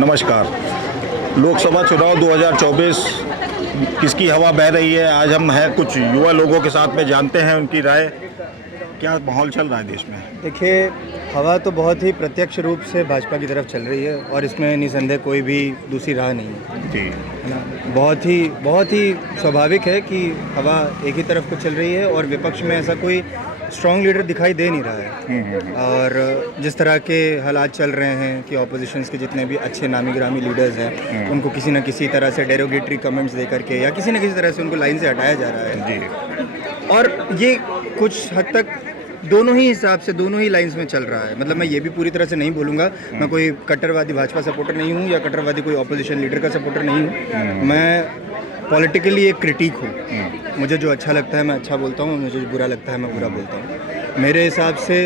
नमस्कार। लोकसभा चुनाव 2024 किसकी हवा बह रही है, आज हम हैं कुछ युवा लोगों के साथ में, जानते हैं उनकी राय। क्या माहौल चल रहा है देश में? देखिए, हवा तो बहुत ही प्रत्यक्ष रूप से भाजपा की तरफ चल रही है और इसमें निसंदेह कोई भी दूसरी राह नहीं है। जी, है ना। बहुत ही स्वाभाविक है कि हवा एक ही तरफ को चल रही है और विपक्ष में ऐसा कोई स्ट्रॉन्ग लीडर दिखाई दे नहीं रहा है। और जिस तरह के हालात चल रहे हैं कि ऑपोजिशंस के जितने भी अच्छे नामी ग्रामी लीडर्स हैं उनको किसी न किसी तरह से डेरोगेटरी कमेंट्स दे करके या किसी न किसी तरह से उनको लाइन से हटाया जा रहा है। जी। और ये कुछ हद तक दोनों ही हिसाब से दोनों ही लाइंस में चल रहा है। मतलब मैं ये भी पूरी तरह से नहीं बोलूँगा, मैं कोई कट्टरवादी भाजपा सपोर्टर नहीं हूँ या कट्टरवादी कोई ऑपोजिशन लीडर का सपोर्टर नहीं हूँ। मैं पॉलिटिकली एक क्रिटिक हूँ। मुझे जो अच्छा लगता है मैं अच्छा बोलता हूँ, मुझे जो बुरा लगता है मैं बुरा बोलता हूँ। मेरे हिसाब से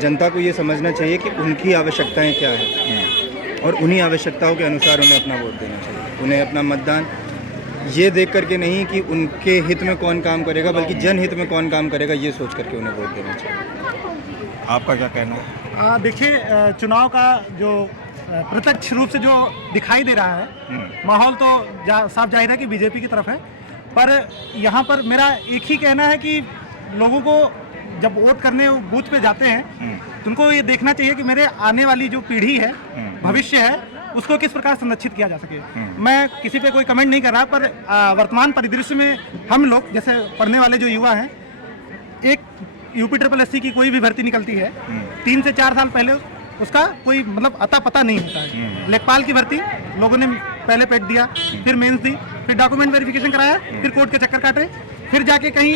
जनता को ये समझना चाहिए कि उनकी आवश्यकताएं क्या हैं और उन्हीं आवश्यकताओं के अनुसार उन्हें अपना वोट देना चाहिए। उन्हें अपना मतदान ये देख करके नहीं कि उनके हित में कौन काम करेगा, बल्कि जनहित में कौन काम करेगा ये सोच करके उन्हें वोट देना चाहिए। आपका क्या कहना है? देखिए, चुनाव का जो प्रत्यक्ष रूप से जो दिखाई दे रहा है माहौल तो साफ जाहिर है कि बीजेपी की तरफ है। पर यहाँ पर मेरा एक ही कहना है कि लोगों को जब वोट करने बूथ पे जाते हैं तो उनको ये देखना चाहिए कि मेरे आने वाली जो पीढ़ी है, भविष्य है, उसको किस प्रकार संरक्षित किया जा सके। मैं किसी पे कोई कमेंट नहीं कर रहा, पर वर्तमान परिदृश्य में हम लोग जैसे पढ़ने वाले जो युवा हैं, एक UP-SSC की कोई भी भर्ती निकलती है 3 से 4 साल पहले उसका कोई मतलब अता पता नहीं होता है। लेखपाल की भर्ती लोगों ने पहले पेट दिया, फिर मेंस दी, फिर डॉक्यूमेंट वेरिफिकेशन कराया, फिर कोर्ट के चक्कर काटे, फिर जाके कहीं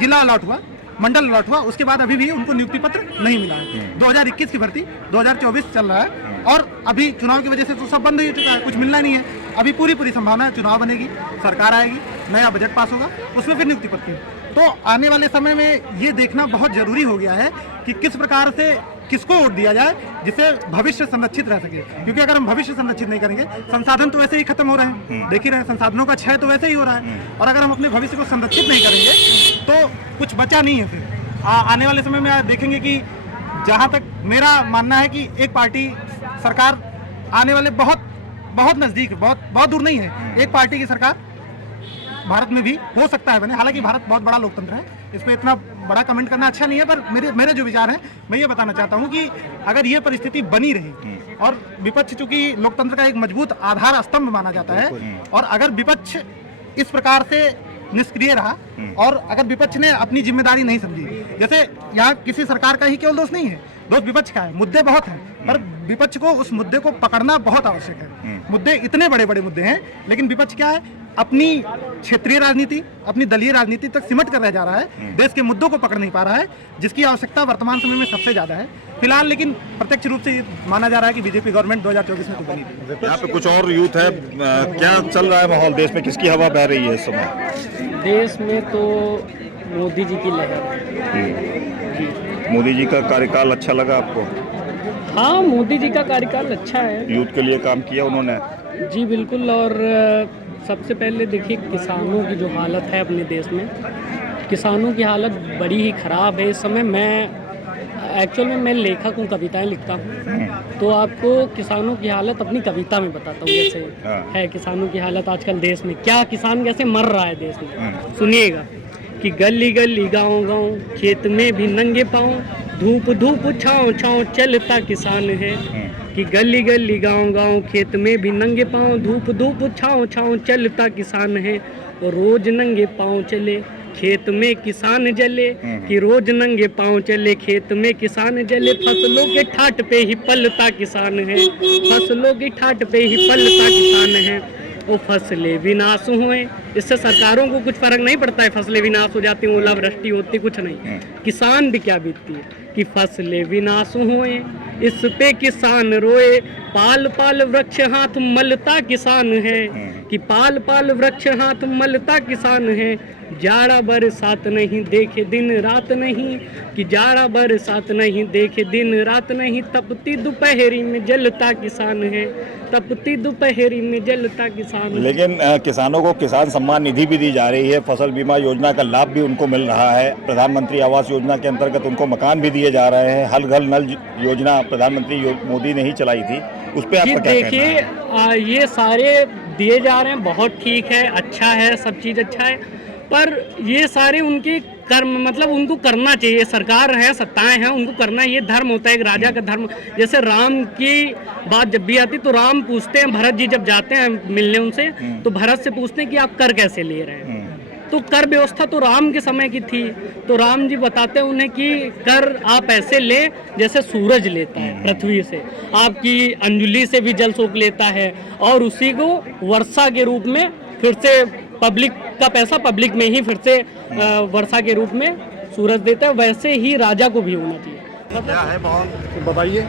जिला अलॉट हुआ, मंडल अलॉट हुआ, उसके बाद अभी भी उनको नियुक्ति पत्र नहीं मिला है। 2021 की भर्ती 2024 चल रहा है और अभी चुनाव की वजह से तो सब बंद हो चुका है, कुछ मिलना नहीं है। अभी पूरी संभावना है चुनाव बनेगी, सरकार आएगी, नया बजट पास होगा, उसमें फिर नियुक्ति पत्र। तो आने वाले समय में ये देखना बहुत जरूरी हो गया है कि किस प्रकार से किसको वोट दिया जाए जिससे भविष्य संरक्षित रह सके। क्योंकि अगर हम भविष्य संरक्षित नहीं करेंगे, संसाधन तो वैसे ही खत्म हो रहे हैं, देख ही रहे हैं, संसाधनों का क्षय तो वैसे ही हो रहा है। और अगर हम अपने भविष्य को संरक्षित नहीं करेंगे तो कुछ बचा नहीं है। फिर आने वाले समय में आप देखेंगे कि जहाँ तक मेरा मानना है कि एक पार्टी सरकार आने वाले बहुत नज़दीक, बहुत दूर नहीं है, एक पार्टी की सरकार भारत में भी हो सकता है बने। हालांकि भारत बहुत बड़ा लोकतंत्र है, इस पर इतना बड़ा कमेंट करना अच्छा नहीं है, पर मेरे जो विचार हैं मैं ये बताना चाहता हूँ कि अगर ये परिस्थिति बनी रही और विपक्ष चूंकि लोकतंत्र का एक मजबूत आधार स्तंभ माना जाता है, और अगर विपक्ष इस प्रकार से निष्क्रिय रहा और अगर विपक्ष ने अपनी जिम्मेदारी नहीं समझी, जैसे यहाँ किसी सरकार का ही केवल दोष नहीं है, दोष विपक्ष का है। मुद्दे बहुत हैं पर विपक्ष को उस मुद्दे को पकड़ना बहुत आवश्यक है। मुद्दे इतने बड़े मुद्दे हैं, लेकिन विपक्ष क्या है, अपनी क्षेत्रीय राजनीति, अपनी दलीय राजनीति तक सिमट कर रह जा रहा है, देश के मुद्दों को पकड़ नहीं पा रहा है, जिसकी आवश्यकता वर्तमान समय में सबसे ज्यादा है फिलहाल। लेकिन प्रत्यक्ष रूप से ये माना जा रहा है कि बीजेपी गवर्नमेंट 2024 में तो बनी थी। यहाँ पे कुछ और यूथ है, क्या चल रहा है माहौल देश में, किसकी हवा बह रही है इस समय? देश में तो मोदी जी की लहर है। मोदी जी का कार्यकाल अच्छा लगा आपको? हाँ, मोदी जी का कार्यकाल अच्छा है। यूथ के लिए काम किया उन्होंने? जी बिल्कुल। और सबसे पहले देखिए, किसानों की जो हालत है अपने देश में, किसानों की हालत बड़ी ही ख़राब है इस समय। मैं लेखक हूँ, कविताएं लिखता हूँ, तो आपको किसानों की हालत अपनी कविता में बताता हूँ। जैसे है किसानों की हालत आजकल देश में, क्या किसान कैसे मर रहा है देश में, सुनिएगा कि गली गली गाँव गाँव खेत में भी नंगे पाँव, धूप धूप छाँव छाँव चलता किसान है। कि गली गली गाँव गाँव खेत में भी नंगे पाँव, धूप धूप छाँव छाँव चलता किसान है। और रोज नंगे पाँव चले खेत में किसान जले, कि रोज नंगे पाँव चले खेत में किसान जले। फसलों के ठाट पे ही पलता किसान है, फसलों की ठाट पे ही पलता किसान है। वो फसलें विनाश हुए, इससे सरकारों को कुछ फर्क नहीं पड़ता है, फसलें विनाश हो जाती हैं, ओलावृष्टि होती, कुछ नहीं। किसान भी क्या बीतती है कि फसलें विनाश हुए, इस पे किसान रोए। पाल पाल वृक्ष हाथ मलता किसान है, कि पाल पाल वृक्ष हाथ मलता किसान है। जाड़ा बरसात नहीं देखे दिन रात नहीं, कि जाड़ा बरसात नहीं देखे दिन रात नहीं। तपती दोपहरी में जलता किसान है, तपती दोपहरी में जलता किसान है। लेकिन किसानों को किसान सम्मान निधि भी दी जा रही है, फसल बीमा योजना का लाभ भी उनको मिल रहा है, प्रधानमंत्री आवास योजना के अंतर्गत उनको मकान भी दिए दिए जा रहे हैं, हर घर नल योजना प्रधानमंत्री मोदी ने ही चलाई थी, उस पर ये आपका क्या कहना देखिए है? ये सारे दिए जा रहे हैं, बहुत ठीक है, अच्छा है, सब चीज़ अच्छा है, पर ये सारे उनके कर्म, मतलब उनको करना चाहिए, सरकार है, सत्ताएं हैं, उनको करना, ये धर्म होता है एक राजा का धर्म। जैसे राम की बात जब भी आती तो राम पूछते हैं, भरत जी जब जाते हैं मिलने उनसे तो भरत से पूछते हैं कि आप कर कैसे ले रहे हैं। तो कर व्यवस्था तो राम के समय की थी, तो राम जी बताते हैं उन्हें कि कर आप ऐसे लें जैसे सूरज लेता है पृथ्वी से, आपकी अंजुलि से भी जल सोख लेता है और उसी को वर्षा के रूप में फिर से पब्लिक का पैसा पब्लिक में ही फिर से वर्षा के रूप में सूरज देता है। वैसे ही राजा को भी होना चाहिए। क्या है माहौल बताइए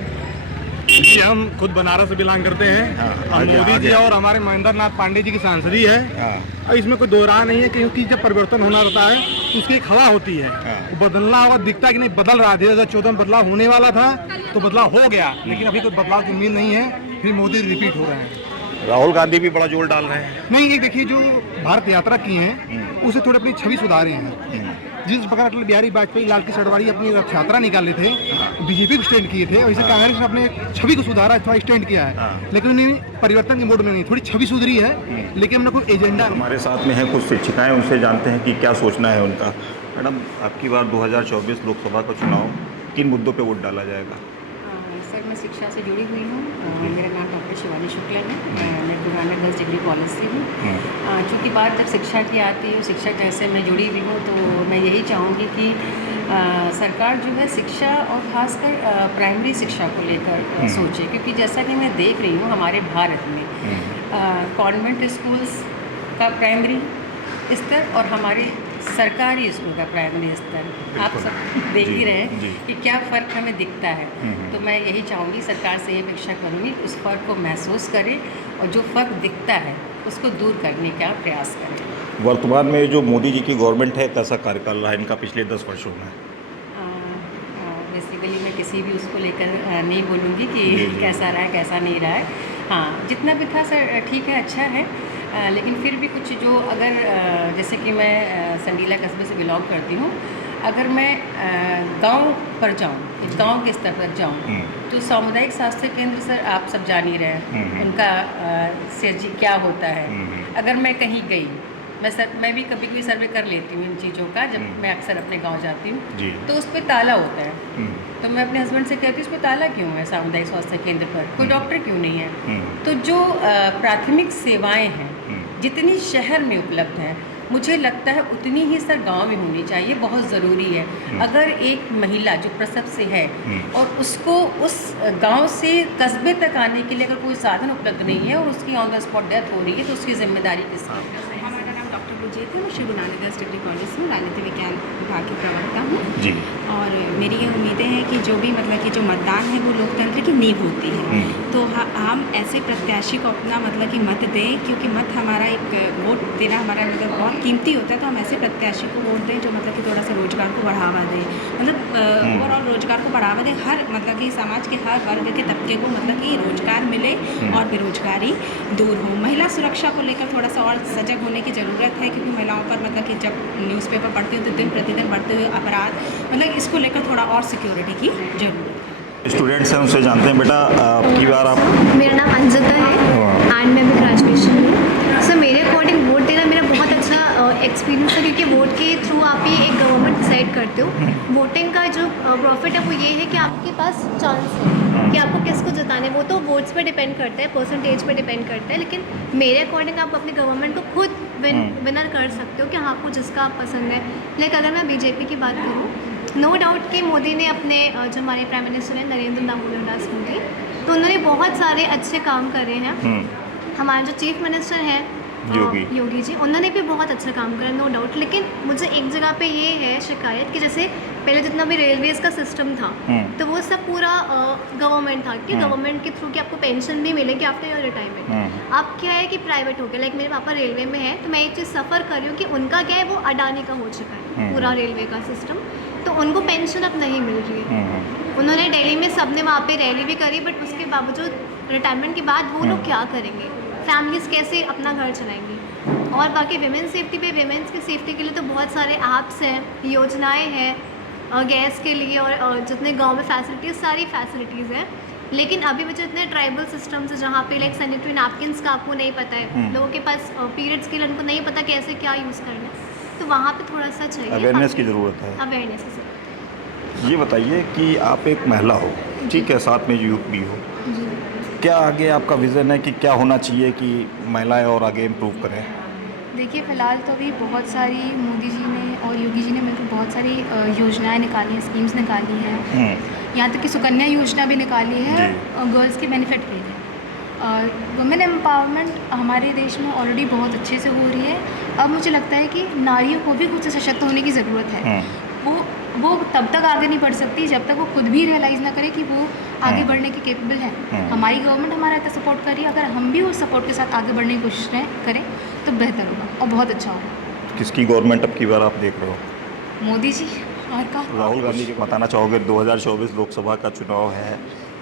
जी। हम खुद बनारस से बिलोंग करते हैं। हाँ, और आगे, मोदी आगे। जी और हमारे महेंद्र नाथ पांडे जी की सांसदी है। हाँ, और इसमें कोई दो राह नहीं है, क्योंकि जब परिवर्तन होना रहता है तो उसकी एक हवा होती है। हाँ। वो बदलना होगा, दिखता है कि नहीं बदल रहा है। 2014 में बदलाव होने वाला था तो बदलाव हो गया, लेकिन अभी कोई बदलाव की उम्मीद नहीं है, फिर मोदी रिपीट हो रहे हैं। राहुल गांधी भी बड़ा जोर डाल रहे हैं। नहीं, ये देखिए जो भारत यात्रा की है उसे थोड़ी अपनी छवि सुधारे हैं। जिस प्रकार अटल बिहारी वाजपेयी लाल की सड़वाड़ी अपनी रथ यात्रा निकाले थे, बीजेपी को स्टैंड किए थे, वैसे कांग्रेस ने अपने छवि को सुधारा, थोड़ा स्टैंड किया है, लेकिन उन्हें परिवर्तन के मोड में नहीं, थोड़ी छवि सुधरी है, लेकिन हमने कोई एजेंडा नहीं। हमारे साथ में है कुछ शिक्षिकाएं, उनसे जानते हैं कि क्या सोचना है उनका। मैडम, आपकी बार 2024 लोकसभा का चुनाव, किन मुद्दों पे वोट डाला जाएगा? सर, मैं शिक्षा से जुड़ी हुई हूँ। मेरा नाम डॉक्टर शिवानी शुक्ला है। मैं Guru Nanak girls degree college से हूँ। चूँकि बात जब शिक्षा की आती है, शिक्षा जैसे मैं जुड़ी हुई हूँ, तो मैं यही चाहूँगी कि सरकार जो है शिक्षा और ख़ासकर प्राइमरी शिक्षा को लेकर सोचे, क्योंकि जैसा कि मैं देख रही हूँ हमारे भारत में कॉन्वेंट स्कूल्स का प्राइमरी स्तर और हमारे सरकारी स्कूल का प्राइमरी स्तर, आप सब देख ही रहे हैं कि क्या फ़र्क हमें दिखता है। तो मैं यही चाहूँगी, सरकार से ये अपेक्षा करूँगी उस फ़र्क को महसूस करें और जो फ़र्क दिखता है उसको दूर करने का प्रयास करें। वर्तमान में जो मोदी जी की गवर्नमेंट है, कैसा कार्यकाल रहा है इनका पिछले 10 वर्षों में? बेसिकली मैं किसी भी उसको लेकर नहीं बोलूँगी कि कैसा रहा है कैसा नहीं रहा है। हाँ, जितना भी था सर ठीक है, अच्छा है, लेकिन फिर भी कुछ जो अगर जैसे कि मैं संडीला कस्बे से बिलोंग करती हूँ, अगर मैं गांव पर जाऊँ, गांव के स्तर पर जाऊँ, तो सामुदायिक स्वास्थ्य केंद्र सर आप सब जान ही रहे हैं उनका सर्जी क्या होता है। अगर मैं कहीं गई, मैं भी कभी कभी सर्वे कर लेती हूँ इन चीज़ों का, जब मैं अक्सर अपने गांव जाती हूँ, तो उस पर ताला होता है। तो मैं अपने हस्बैंड से कहती हूँ उस पर ताला क्यों है, सामुदायिक स्वास्थ्य केंद्र पर कोई डॉक्टर क्यों नहीं है? तो जो प्राथमिक सेवाएं हैं जितनी शहर में उपलब्ध हैं, मुझे लगता है उतनी ही सर गांव में होनी चाहिए, बहुत ज़रूरी है। अगर एक महिला जो प्रसव से है और उसको उस गांव से कस्बे तक आने के लिए अगर कोई साधन उपलब्ध नहीं है और उसकी ऑन द स्पॉट डेथ हो रही है, तो उसकी जिम्मेदारी किसकी है? हमारा नाम डॉक्टर गुरजीत है। मैं Shri Guru Nanak girls degree college में राजनीति विज्ञान विभाग की प्रवक्ता हूँ जी। और मेरी ये उम्मीदें हैं कि जो भी मतलब कि जो मतदान है वो लोकतंत्र की नींव होती है, तो हम ऐसे प्रत्याशी को अपना मतलब कि मत दें, क्योंकि मत हमारा एक वोट देना हमारा मतलब बहुत कीमती होता है। तो हम ऐसे प्रत्याशी को वोट दें जो मतलब कि थोड़ा सा रोजगार को बढ़ावा दें, मतलब ओवरऑल रोजगार को बढ़ावा दें, हर मतलब कि समाज के हर वर्ग के तबके को मतलब कि रोजगार मिले और बेरोजगारी दूर हो। महिला सुरक्षा को लेकर थोड़ा सा और सजग होने की ज़रूरत है, क्योंकि महिलाओं पर मतलब कि जब न्यूज़पेपर पढ़ती हूँ तो दिन प्रतिदिन बढ़ते हुए अपराध, मतलब इसको लेकर थोड़ा और सिक्योरिटी की ज़रूरत है। स्टूडेंट्स हैं, उनसे जानते हैं। बेटा, आपकी बार आप? मेरा नाम अंजिता है एंड मैं भी ग्रेजुएशन में हूँ। सर, मेरे अकॉर्डिंग वोट देना मेरा बहुत अच्छा एक्सपीरियंस है, क्योंकि वोट के थ्रू आप ही एक गवर्नमेंट डिसाइड करते हो। वोटिंग का जो प्रॉफिट है वो ये है कि आपके पास चांस है कि आपको किसको जिताना है। वो तो वोट्स पे डिपेंड करता है, परसेंटेज पे डिपेंड करता है, लेकिन मेरे अकॉर्डिंग आप अपने गवर्नमेंट को खुद विनर कर सकते हो कि हाँ, आपको जिसका आप पसंद है। लाइक अगर मैं बीजेपी की बात करूँ, नो डाउट कि मोदी ने अपने जो हमारे प्राइम मिनिस्टर हैं नरेंद्र दामोदर मोदी, तो उन्होंने बहुत सारे अच्छे काम करे हैं। हमारे जो चीफ मिनिस्टर हैं योगी जी, उन्होंने भी बहुत अच्छा काम करा, नो डाउट। लेकिन मुझे एक जगह पे ये है शिकायत कि जैसे पहले जितना भी रेलवेज़ का सिस्टम था, तो वो सब पूरा गवर्नमेंट था कि गवर्नमेंट के थ्रू कि आपको पेंशन भी मिलेगी आफ्टर योर रिटायरमेंट। अब क्या है कि प्राइवेट हो गया। लाइक मेरे पापा रेलवे में है, तो मैं एक चीज़ सफ़र कर रही हूँ कि उनका क्या है, वो अडानी का हो चुका है पूरा रेलवे का सिस्टम, तो उनको पेंशन अब नहीं मिल रही है। उन्होंने दिल्ली में सबने वहाँ पे रैली भी करी, बट उसके बावजूद रिटायरमेंट के बाद वो लोग क्या करेंगे, फैमिलीज़ कैसे अपना घर चलाएंगी। और बाकी विमेंस सेफ्टी पे, विमेंस की सेफ्टी के लिए तो बहुत सारे ऐप्स हैं, योजनाएं हैं, गैस के लिए और जितने गांव में फैसिलिटीज़, सारी फैसिलिटीज़ हैं। लेकिन अभी भी जितने ट्राइबल सिस्टम्स है जहाँ पे लाइक सैनिटरी नैपकिन्स का आपको नहीं पता है, लोगों के पास पीरियड्स के लिए उनको नहीं पता कैसे क्या यूज़ करना है, तो वहाँ पे थोड़ा सा चाहिए अवेयरनेस की ज़रूरत है। अवेयरनेस की ज़रूरत ये बताइए कि आप एक महिला हो, ठीक है, साथ में यूथ भी हो, है। जी। क्या आगे आपका विज़न है कि क्या होना चाहिए कि महिलाएं और आगे इम्प्रूव करें? देखिए फ़िलहाल तो अभी बहुत सारी मोदी जी ने और योगी जी ने मिलकर बहुत सारी योजनाएं निकाली हैं, स्कीम्स निकाली हैं। यहाँ तक कि सुकन्या योजना भी निकाली है गर्ल्स के बेनिफिट के लिए। वुमेन एम्पावरमेंट हमारे देश में ऑलरेडी बहुत अच्छे से हो रही है। अब मुझे लगता है कि नारियों को भी खुद से सशक्त होने की ज़रूरत है। वो तब तक आगे नहीं बढ़ सकती जब तक वो खुद भी रियलाइज़ ना करे कि वो आगे बढ़ने की केपेबल है। हमारी गवर्नमेंट हमारा इतना सपोर्ट कर रही है, अगर हम भी उस सपोर्ट के साथ आगे बढ़ने की कोशिश करें तो बेहतर होगा और बहुत अच्छा होगा। किसकी गवर्नमेंट अब की बार आप देख रहे हो? मोदी जी और का राहुल गांधी के बताना चाहोगे 2024 लोकसभा का चुनाव है,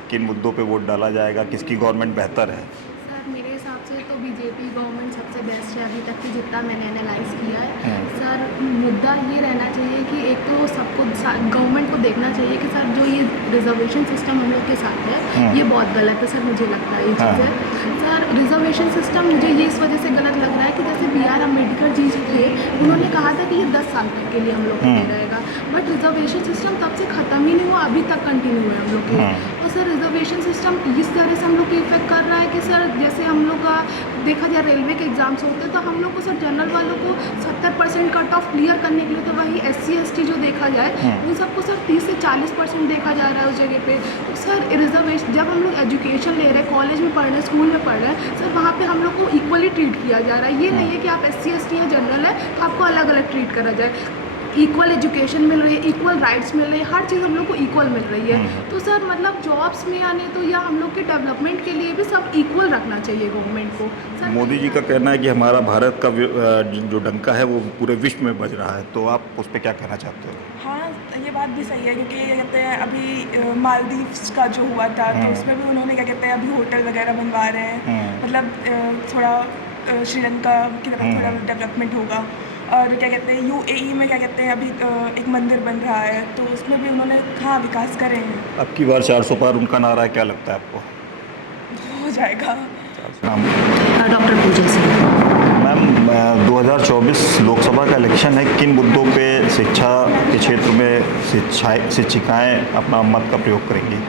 किन मुद्दों पे वोट डाला जाएगा, किसकी गवर्नमेंट बेहतर है? सर मेरे हिसाब से तो बीजेपी गवर्नमेंट सबसे बेस्ट है अभी तक की, जितना मैंने एनालाइज किया है। सर मुद्दा ये रहना चाहिए कि एक तो सबको गवर्नमेंट को देखना चाहिए कि सर जो ये रिजर्वेशन सिस्टम हम लोग के साथ है ये बहुत गलत है। सर मुझे लगता है ये चीज़ है। सर रिजर्वेशन सिस्टम मुझे ये इस वजह से गलत लग रहा है कि जैसे बी आर अम्बेडकर जी थे, उन्होंने कहा था कि ये 10 साल तक के लिए हम लोग के लिए रहेगा, बट रिजर्वेशन सिस्टम तब से ख़त्म ही नहीं हुआ, अभी तक कंटिन्यू है हम लोग के। और सर रिजर्वेशन सिस्टम इस तरह से हम लोग को इफेक्ट कर रहा है कि सर जैसे हम लोग का देखा जाए रेलवे के एग्जाम्स होते हैं तो हम लोग को सर जनरल वालों को 70% कट ऑफ क्लियर करने के लिए, तो वही SC ST जो देखा जाए उन सबको सर 30 से 40% देखा जा रहा है उस जगह पे। तो सर रिजर्वेशन जब हम लोग एजुकेशन ले रहे हैं, कॉलेज में पढ़ रहे हैं, स्कूल में पढ़ रहे हैं, सर वहाँ पे हम लोग को इक्वली ट्रीट किया जा रहा है। ये नहीं है कि आप SC ST या जनरल है तो आपको अलग अलग ट्रीट करा जाए। इक्वल एजुकेशन मिल रही है, इक्वल राइट्स मिल रही है, हर चीज़ हम लोग को इक्वल मिल रही है। तो सर मतलब जॉब्स में आने तो या हम लोग के डेवलपमेंट के लिए भी सब इक्वल रखना चाहिए गवर्नमेंट को। सर मोदी जी का कहना है कि हमारा भारत का जो डंका है वो पूरे विश्व में बज रहा है, तो आप उस पर क्या कहना चाहते हो? हाँ, ये बात भी सही है क्योंकि ये कहते हैं अभी मालदीव्स का जो हुआ था तो उसमें भी उन्होंने क्या कहते हैं अभी होटल वगैरह बनवा रहे हैं, मतलब थोड़ा श्रीलंका की तरफ थोड़ा डेवलपमेंट होगा। और क्या कहते हैं UAE में क्या कहते हैं अभी एक मंदिर बन रहा है तो उसमें भी उन्होंने हाँ विकास करे हैं। अब की बार 400 पार उनका नारा है, क्या लगता है आपको? हो जाएगा। डॉक्टर पूजा सिंह। मैम 2024 लोकसभा का इलेक्शन है, किन मुद्दों पे शिक्षा के क्षेत्र में शिक्षिकाएँ अपना मत का प्रयोग करेंगी?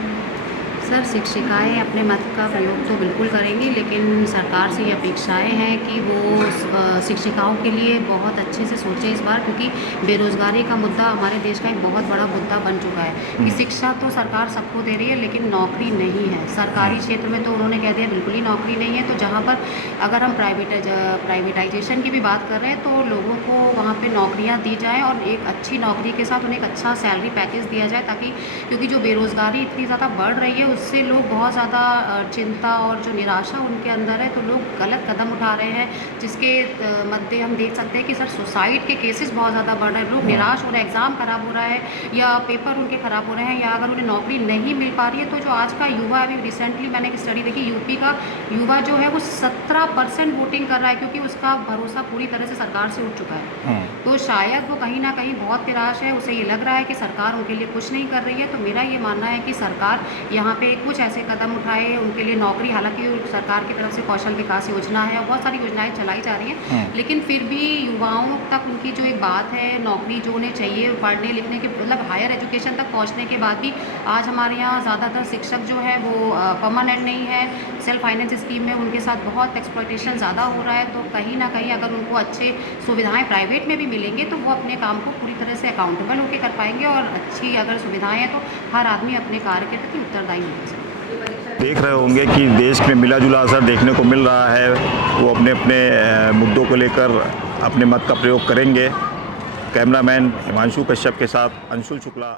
सर शिक्षिकाएँ अपने मत का प्रयोग तो बिल्कुल करेंगी, लेकिन सरकार से ये अपेक्षाएँ हैं कि वो शिक्षिकाओं के लिए बहुत अच्छे से सोचें इस बार, क्योंकि बेरोज़गारी का मुद्दा हमारे देश का एक बहुत बड़ा मुद्दा बन चुका है कि शिक्षा तो सरकार सबको दे रही है लेकिन नौकरी नहीं है। सरकारी क्षेत्र में तो उन्होंने कह दिया बिल्कुल ही नौकरी नहीं है, तो जहाँ पर अगर हम प्राइवेटाइजेशन की भी बात कर रहे हैं तो लोगों को वहाँ पर नौकरियाँ दी जाएँ और एक अच्छी नौकरी के साथ उन्हें एक अच्छा सैलरी पैकेज दिया जाए, ताकि क्योंकि जो बेरोज़गारी इतनी ज़्यादा बढ़ रही है उससे लोग बहुत ज़्यादा चिंता और जो निराशा उनके अंदर है, तो लोग गलत कदम उठा रहे हैं, जिसके मद्दे हम देख सकते हैं कि सर सुसाइड के केसेस बहुत ज़्यादा बढ़ रहे हैं। लोग निराश हो रहे हैं, एग्ज़ाम ख़राब हो रहा है या पेपर उनके ख़राब हो रहे हैं, या अगर उन्हें नौकरी नहीं मिल पा रही है तो जो आज का युवा, अभी रिसेंटली मैंने एक स्टडी देखी, यूपी का युवा जो है वो 17% वोटिंग कर रहा है क्योंकि उसका भरोसा पूरी तरह से सरकार से उठ चुका है। तो शायद वो कहीं ना कहीं बहुत निराश है, उसे ये लग रहा है कि सरकार उनके लिए कुछ नहीं कर रही है। तो मेरा ये मानना है कि सरकार यहाँ पे कुछ ऐसे कदम उठाए उनके लिए नौकरी, हालांकि सरकार की तरफ से कौशल विकास योजना है और बहुत सारी योजनाएं चलाई जा रही हैं, लेकिन फिर भी युवाओं तक उनकी जो एक बात है नौकरी जो उन्हें चाहिए पढ़ने लिखने के मतलब हायर एजुकेशन तक पहुंचने के बाद भी आज हमारे यहाँ ज़्यादातर शिक्षक जो है वो परमानेंट नहीं है। सेल्फ फाइनेंस स्कीम में उनके साथ बहुत एक्सप्लॉयटेशन ज़्यादा हो रहा है, तो कहीं ना कहीं अगर उनको अच्छे सुविधाएँ प्राइवेट में भी मिलेंगे तो वो अपने काम को पूरी तरह से अकाउंटेबल होकर कर पाएंगे और अच्छी अगर सुविधाएँ हैं तो हर आदमी अपने कार्य के प्रति उत्तरदायी हो सकता है। देख रहे होंगे कि देश में मिला जुला असर देखने को मिल रहा है, वो अपने अपने मुद्दों को लेकर अपने मत का प्रयोग करेंगे। कैमरामैन हिमांशु कश्यप के साथ अंशुल शुक्ला।